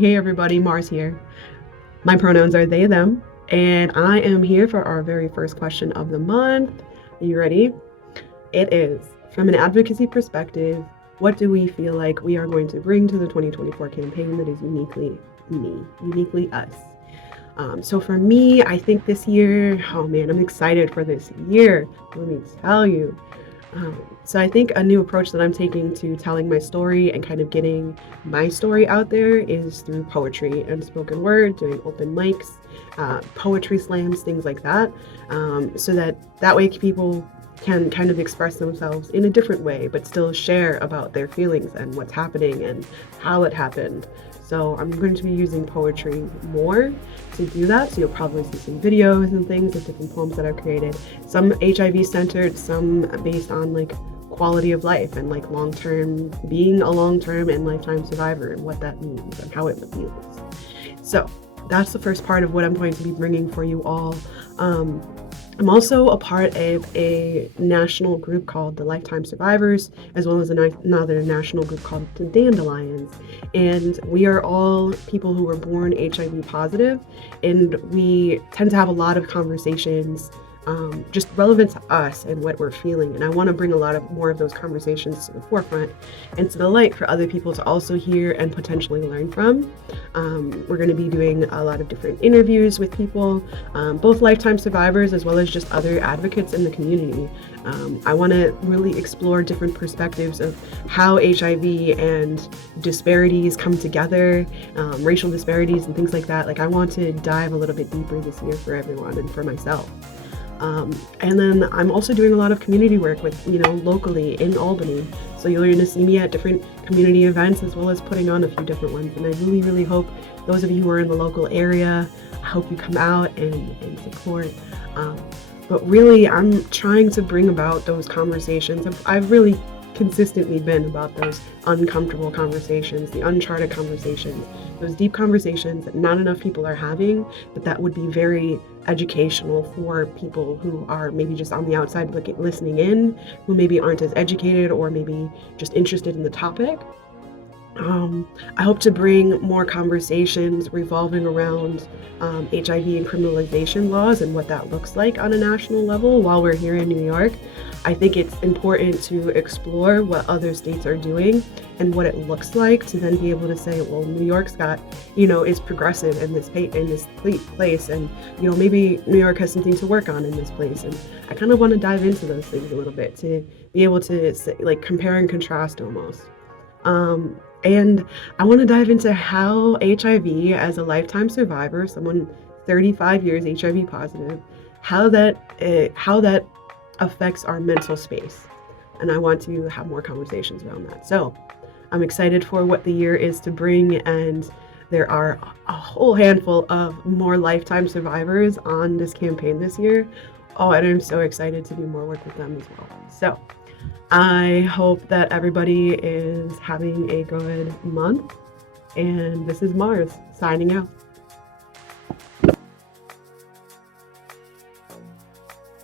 Hey everybody, Mars here. My pronouns are they, them, and I am here for our very first question of the month. Are you ready? It is, from an advocacy perspective, what do we feel like we are going to bring to the 2024 campaign that is uniquely me, uniquely us? So for me, I think this year, oh man, I'm excited for this year. Let me tell you. So I think a new approach that I'm taking to telling my story and kind of getting my story out there is through poetry and spoken word, doing open mics, poetry slams, things like that, so that way people can kind of express themselves in a different way, but still share about their feelings and what's happening and how it happened. So I'm going to be using poetry more to do that. So you'll probably see some videos and things of different poems that I've created. Some HIV centered, some based on like quality of life and like long-term, being a long-term and lifetime survivor and what that means and how it feels. So that's the first part of what I'm going to be bringing for you all. I'm also a part of a national group called the Lifetime Survivors, as well as another national group called the Dandelions. And we are all people who were born HIV positive, and we tend to have a lot of conversations just relevant to us and what we're feeling. And I want to bring a lot of more of those conversations to the forefront and to the light for other people to also hear and potentially learn from. We're going to be doing a lot of different interviews with people, both lifetime survivors as well as just other advocates in the community. I want to really explore different perspectives of how HIV and disparities come together, racial disparities and things like that. Like I want to dive a little bit deeper this year for everyone and for myself. And then I'm also doing a lot of community work with, locally in Albany. So you're going to see me at different community events as well as putting on a few different ones. And I really, really hope those of you who are in the local area, I hope you come out and support. But really, I'm trying to bring about those conversations. I've really consistently been about those uncomfortable conversations, the uncharted conversations, those deep conversations that not enough people are having, but that would be very educational for people who are maybe just on the outside listening in, who maybe aren't as educated or maybe just interested in the topic. I hope to bring more conversations revolving around HIV and criminalization laws and what that looks like on a national level while we're here in New York. I think it's important to explore what other states are doing and what it looks like to then be able to say, well, New York's got, is progressive in this place, and maybe New York has something to work on in this place. And I kind of want to dive into those things a little bit to be able to say, like compare and contrast almost. And I want to dive into how HIV as a lifetime survivor, someone 35 years HIV positive, how that affects our mental space. And I want to have more conversations around that. So I'm excited for what the year is to bring, and there are a whole handful of more lifetime survivors on this campaign this year. Oh, and I'm so excited to do more work with them as well. So I hope that everybody is having a good month. And this is Mars signing out.